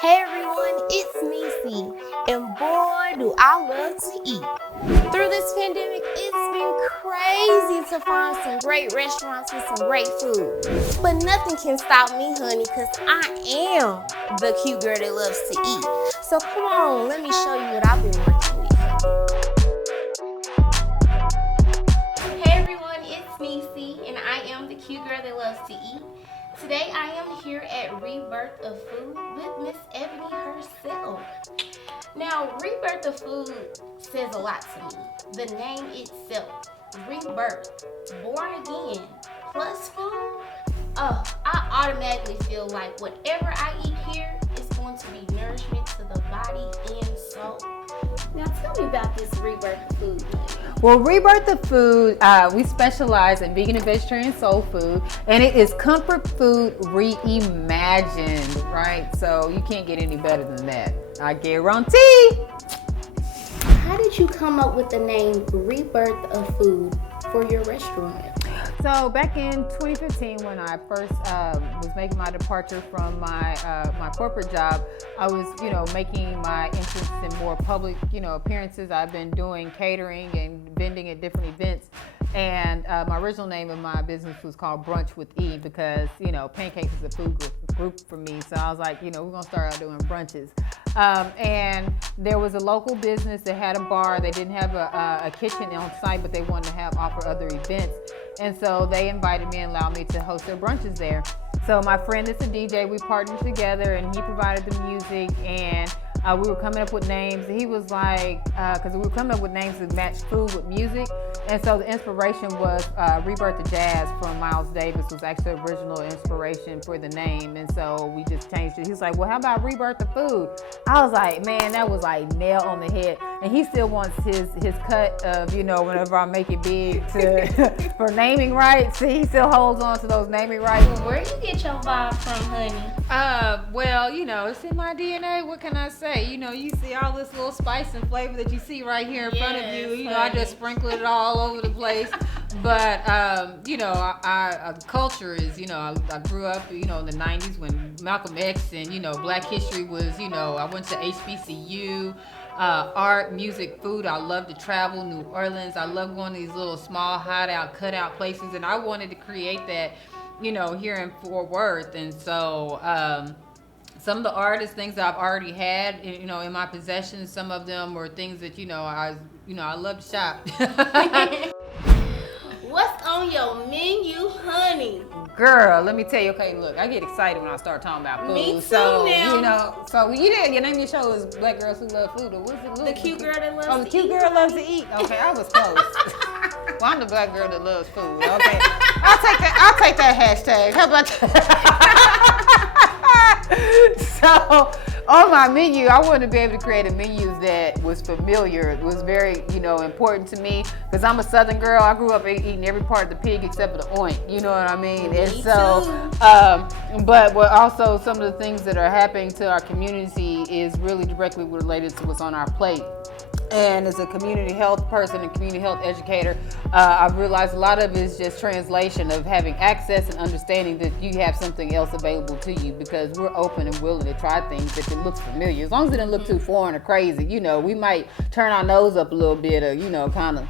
Hey everyone, it's Nisi, and boy do I love to eat. Through this pandemic, it's been crazy to find some great restaurants with some great food. But nothing can stop me, honey, because I am the cute girl that loves to eat. So come on, let me show you what I've been working with. Hey everyone, it's Nisi, and I am the cute girl that loves to eat. Today I am here at Rebirth of Food with Miss Ebony herself. Now, Rebirth of Food says a lot to me. The name itself, Rebirth, born again, plus food. I automatically feel like whatever I eat here is going to be nourishment to the body and soul. Now tell me about this Rebirth of Food. Well, Rebirth of Food, we specialize in vegan and vegetarian soul food, and it is comfort food reimagined, right? So you can't get any better than that, I guarantee. How did you come up with the name Rebirth of Food for your restaurant? So back in 2015, when I first was making my departure from my corporate job, I was, making my entrance in more public, appearances. I've been doing catering and vending at different events. And my original name of my business was called Brunch with E because, pancakes is a food group for me. So I was like, we're gonna start out doing brunches. And there was a local business that had a bar. They didn't have a kitchen on site, but they wanted to offer other events. And so they invited me and allowed me to host their brunches there. So my friend is a DJ, we partnered together and he provided the music and we were coming up with names. He was like, because we were coming up with names that matched food with music. And so the inspiration was Rebirth of Jazz from Miles Davis was actually the original inspiration for the name. And so we just changed it. He was like, well, how about Rebirth of Food? I was like, man, that was like nail on the head. And he still wants his cut of, whenever I make it big for naming rights. He still holds on to those naming rights. Where do you get your vibe from, honey? Well, it's in my DNA. What can I say? You see all this little spice and flavor that you see right here in front of you. I just sprinkle it all over the place. But, culture is, I grew up, in the 90s when Malcolm X and, Black history was, I went to HBCU. Art, music, food. I love to travel. New Orleans. I love going to these little small hideout, cutout places. And I wanted to create that, here in Fort Worth. And so, some of the artists, things that I've already had, in my possession. Some of them were things that, I love to shop. What's on your menu, honey? Girl, let me tell you. Okay, look, I get excited when I start talking about food. Me too so, now. Your name of your show is Black Girls Who Love Food. Or what's it? The cute girl that loves to eat. Oh, the cute girl loves to eat. Okay, I was close. Well, I'm the black girl that loves food. Okay, I'll take that hashtag. How about that? So, on my menu, I wanted to be able to create a menu that was familiar. It was very, important to me because I'm a Southern girl. I grew up eating every part of the pig except for the oink. You know what I mean? Me and so, too. But also some of the things that are happening to our community is really directly related to what's on our plate. And as a community health person and community health educator, I've realized a lot of it is just translation of having access and understanding that you have something else available to you because we're open and willing to try things if it looks familiar. As long as it doesn't look too foreign or crazy, we might turn our nose up a little bit or, kind of.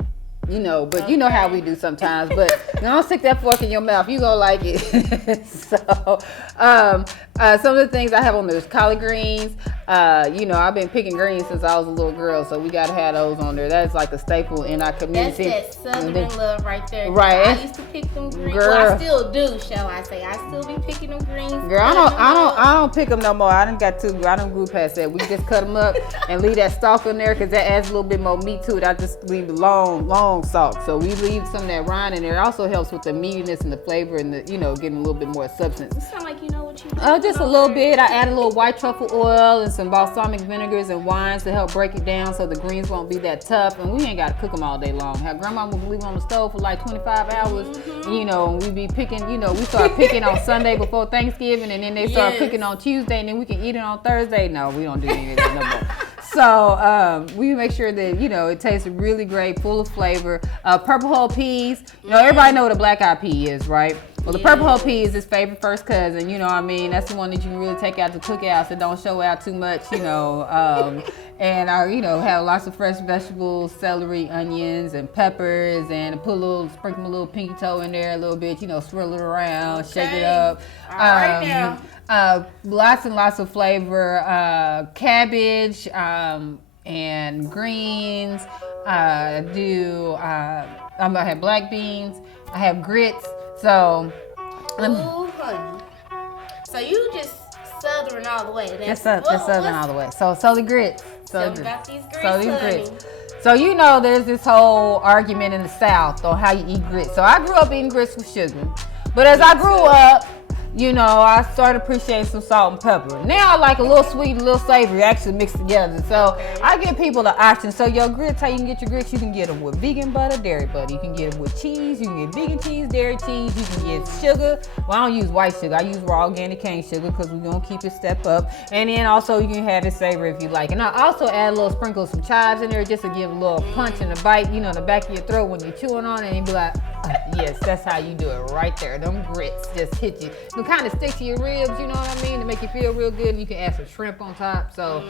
But okay. You know how we do sometimes. But don't stick that fork in your mouth. You gonna like it. So, some of the things I have on there is collard greens. I've been picking greens since I was a little girl, so we gotta have those on there. That's like a staple in our community. That's that Southern love right there. Right. I used to pick them greens. Girl. Well, I still do, shall I say? I still be picking them greens. Girl, I don't pick them no more. I done grew past that. We just cut them up and leave that stalk in there because that adds a little bit more meat to it. I just leave the long stalk. So we leave some of that rind in there. It also helps with the meatiness and the flavor and the, getting a little bit more substance. You sound like you know what you do. Just a little bit. I add a little white truffle oil and some balsamic vinegars and wines to help break it down so the greens won't be that tough. And we ain't got to cook them all day long. How grandma would leave them on the stove for like 25 hours, and we be picking, we start picking on Sunday before Thanksgiving and then they start cooking on Tuesday and then we can eat it on Thursday. No, we don't do any of that no more. So we make sure that, it tastes really great, full of flavor. Purple whole peas. Everybody know what a black eyed pea is, right? Well, the purple hull pea is his favorite first cousin. You know what I mean? That's the one that you can really take out to cookouts that don't show out too much. You know, and I, you know, have lots of fresh vegetables, celery, onions, and peppers, and sprinkle a little pinky toe in there a little bit. You know, swirl it around, shake it up. All right now. Lots and lots of flavor. Cabbage and greens. I have black beans. I have grits. So, ooh, honey. So you just Southern all the way. Just Southern all the way. So the grits. So we got these grits, So these honey. grits. So you know there's this whole argument in the South on how you eat grits. So I grew up eating grits with sugar. But as I grew up, you know, I started appreciating some salt and pepper. Now I like a little sweet, a little savory, actually mixed together. So I give people the option. So your grits, how you can get your grits, you can get them with vegan butter, dairy butter. You can get them with cheese. You can get vegan cheese, dairy cheese. You can get sugar. Well, I don't use white sugar. I use raw organic cane sugar because we're going to keep it step up. And then also you can have it savory if you like. And I also add a little sprinkle of some chives in there just to give a little punch in the bite, you know, in the back of your throat when you're chewing on it. And you be like, yes, that's how you do it right there. Them grits just hit you. They kind of stick to your ribs, you know what I mean, to make you feel real good. And you can add some shrimp on top. So,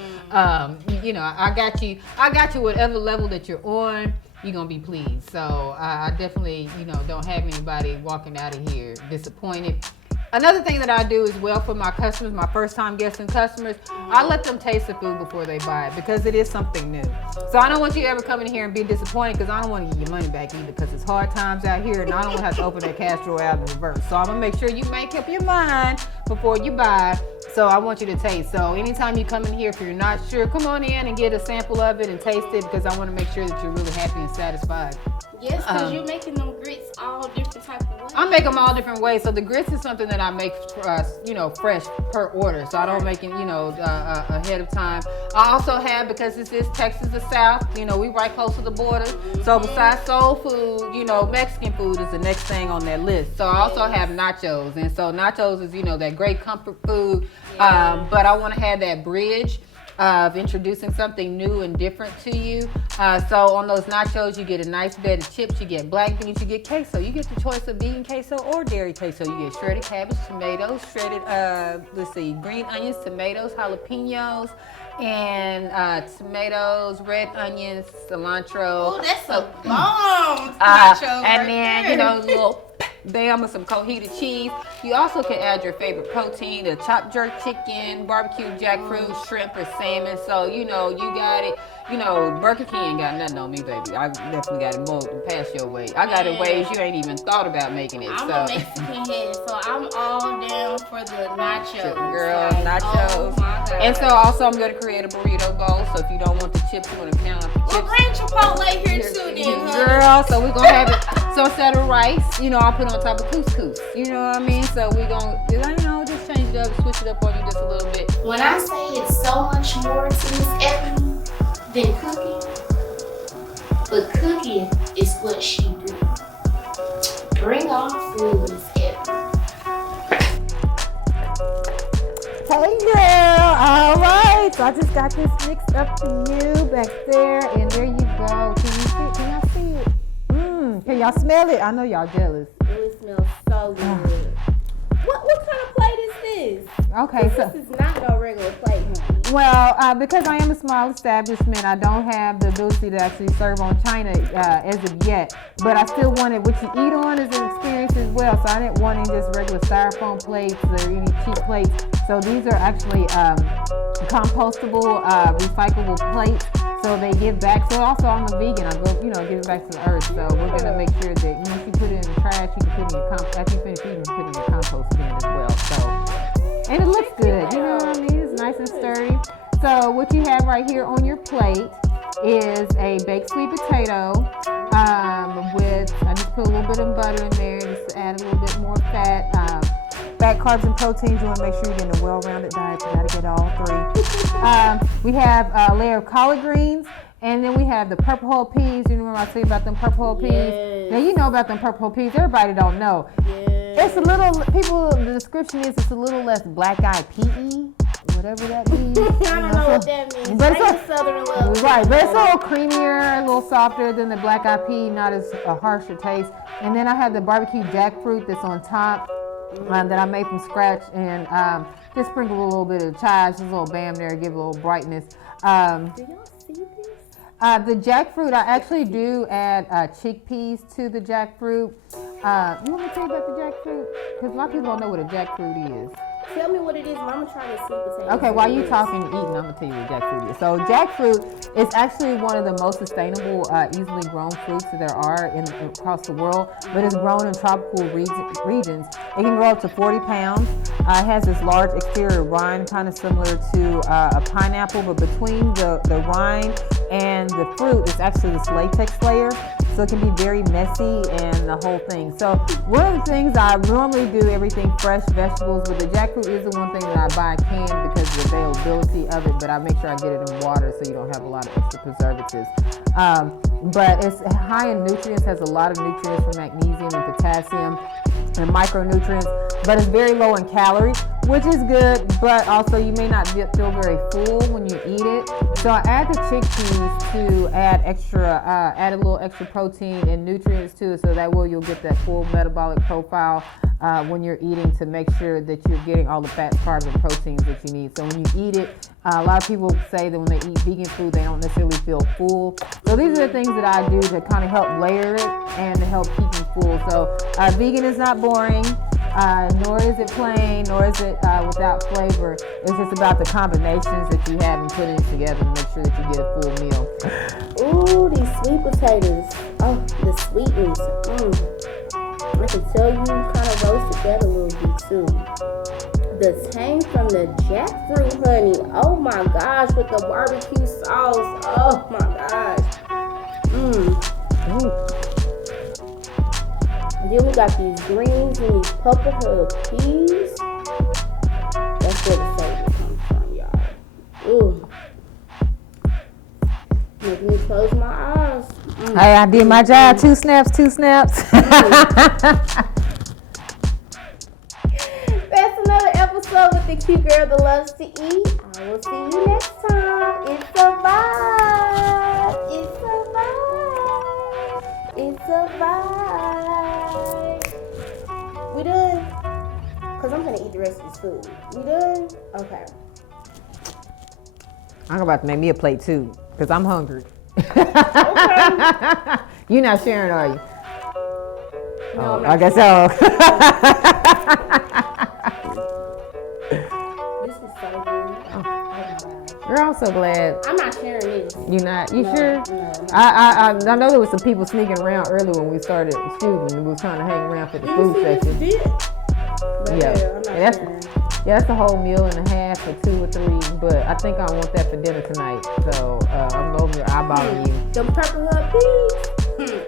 you know, I got you whatever level that you're on, you're going to be pleased. So I definitely, you know, don't have anybody walking out of here disappointed. Another thing that I do as well for my customers, my first time guests and customers, I let them taste the food before they buy it because it is something new. So I don't want you to ever come in here and be disappointed because I don't want to give your money back either because it's hard times out here and I don't want to have to open that cash drawer out in reverse. So I'm going to make sure you make up your mind before you buy. So I want you to taste. So anytime you come in here, if you're not sure, come on in and get a sample of it and taste it because I want to make sure that you're really happy and satisfied. Yes, because you're making them grits all different type of ways. I make them all different ways. So the grits is something that I make, you know, fresh per order. So I don't make it, you know, ahead of time. I also have, because this is Texas, the South, you know, we right close to the border. So besides soul food, you know, Mexican food is the next thing on that list. So I also have nachos. And so nachos is, you know, that great comfort food. But I want to have that bridge of introducing something new and different to you. So on those nachos, you get a nice bed of chips, you get black beans, you get queso. You get the choice of vegan queso or dairy queso. You get shredded cabbage, tomatoes, shredded, green onions, tomatoes, jalapenos, and tomatoes, red onions, cilantro. Oh, that's a bomb nacho and then, you know, a little bam with some coheed cheese. You also can add your favorite protein, the chopped jerk chicken, barbecue jackfruit, shrimp, or salmon. So, you know, you got it. You know, Burger King ain't got nothing on me, baby. I definitely got it molded past your way. I got it ways you ain't even thought about making it. I'm a Mexican head, so I'm all down for the nachos. Girl, like, nachos. Oh my God. And so also I'm going to create a burrito bowl. So if you don't want the chips, you want to pound up the chips. Well, bring Chipotle here too then, honey. Girl, so we're going to have it. So instead of rice, you know, I'll put it on top of couscous. You know what I mean? So we're going to, you know, just change it up, switch it up on you just a little bit. When I say it's so much more to Miss Ebony than cooking, but cooking is what she do. Bring on food, Miss Ebony. Hey girl, all right. So I just got this mixed up for you back there, and there you go. Can you see it? Can y'all see it? Can y'all smell it? I know y'all jealous. Oh, it smells so good. What kind of plate is this? Okay, so This is not a regular plate, honey. well, because I am a small establishment, I don't have the ability to actually serve on china as of yet. But I still wanted what you eat on as an experience as well. So I didn't want any just regular styrofoam plates or any cheap plates. So these are actually compostable, recyclable plates. So they give back. So also I'm a vegan. I go, you know, give it back to the earth. So we're gonna make sure that once you put it in the trash, you can put it in your compost. After you finish eating, you put it in your compost bin as well. So, and it looks good. You know what I mean? It's nice and sturdy. So what you have right here on your plate is a baked sweet potato with, I just put a little bit of butter in there just to add a little bit more fat. Fat, carbs, and proteins. You want to make sure you're getting a well-rounded diet. You got to get all three. We have a layer of collard greens, and then we have the purple hull peas. You remember I told you about them purple hull peas? Yes. Now you know about them purple hull peas. Everybody don't know. Yes. It's a little, the description is it's a little less black-eyed pea. whatever that means. I don't know what that means. But it's a Southern love. Right, but it's a little creamier, a little softer than the black eyed pea, not as a harsher taste. And then I have the barbecue jackfruit that's on top that I made from scratch, and just sprinkle a little bit of chives, just a little bam there, give it a little brightness. Do y'all see this? The jackfruit, I actually do add chickpeas to the jackfruit. You want me to tell you about the jackfruit? Because a lot of people don't know what a jackfruit is. Tell me what it is. Mama trying to sweet potato. Okay, while you talking and eating, I'm gonna tell you what jackfruit is. So jackfruit is actually one of the most sustainable, easily grown fruits that there are across the world. But it's grown in tropical regions. It can grow up to 40 pounds. It has this large exterior rind, kind of similar to a pineapple, but between the rind and the fruit is actually this latex layer. So it can be very messy and the whole thing. So one of the things I normally do, everything fresh vegetables, but the jackfruit is the one thing that I buy canned because of the availability of it, but I make sure I get it in water so you don't have a lot of extra preservatives. But it's high in nutrients, has a lot of nutrients from magnesium and potassium and micronutrients, but it's very low in calories, which is good, but also you may not feel very full when you eat it. So I add the chickpeas to add a little extra protein and nutrients to it, so that way you'll get that full metabolic profile when you're eating, to make sure that you're getting all the fats, carbs, and proteins that you need. So when you eat it, a lot of people say that when they eat vegan food, they don't necessarily feel full. So these are the things that I do to kind of help layer it and to help keep you full. So vegan is not boring. Nor is it plain, nor is it without flavor. It's just about the combinations that you have and putting it together to make sure that you get a full meal. Ooh, these sweet potatoes. Oh, the sweetness. I can tell you kind of roast together a little bit too. The tang from the jackfruit, honey. Oh my gosh, with the barbecue sauce. Oh my gosh. Then we got these greens and these purple hub peas. That's where the flavor comes from, y'all. Ooh. Make me close my eyes. Hey, I did my job. 2 snaps. That's another episode with the cute girl that loves to eat. I will see you next time. It's a vibe. It's a vibe. It's a vibe. We done? Because I'm going to eat the rest of this food. We done? Okay. I'm about to make me a plate too, because I'm hungry. Okay. You're not sharing, are you? No, I'm not I guess so. This is so good. Oh my gosh. Girl, I'm so glad. I'm not sharing this. You not? You No, sure? no. I know there was some people sneaking around early when we started shooting, and we was trying to hang around for the food section. This dip? But Yeah. I'm not And sharing. that's a whole meal and a half or 2 or 3, but I think I want that for dinner tonight. So I'm over here eyeballing you. Them purple hub peas.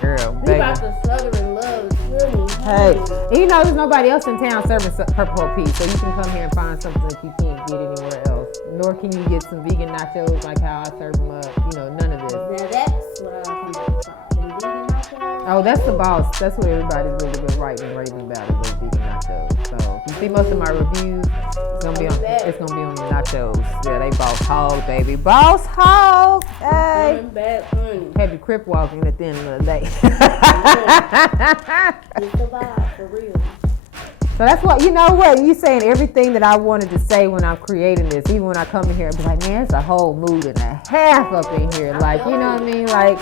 Girl, We baby. about to Southern love. Really. Hey, and you know there's nobody else in town serving purple peas, so you can come here and find something that you can't get anywhere else. Nor can you get some vegan nachos like how I serve them up. You know, none of this. Now that's what I'll come back to try. Them vegan nachos. Oh, that's the boss. That's what everybody's really been writing and raving about, is those vegan nachos. So if you see most of my reviews, it's gonna be on the nachos. Yeah, they boss hog, baby. Boss hog. Hey. Coming back, honey. Had to crip walking at the end of the day. It's a vibe for real. So that's what, you know what, you saying everything that I wanted to say when I'm creating this. Even when I come in here and be like, man, it's a whole mood and a half up in here. Like, you know what I mean? Like,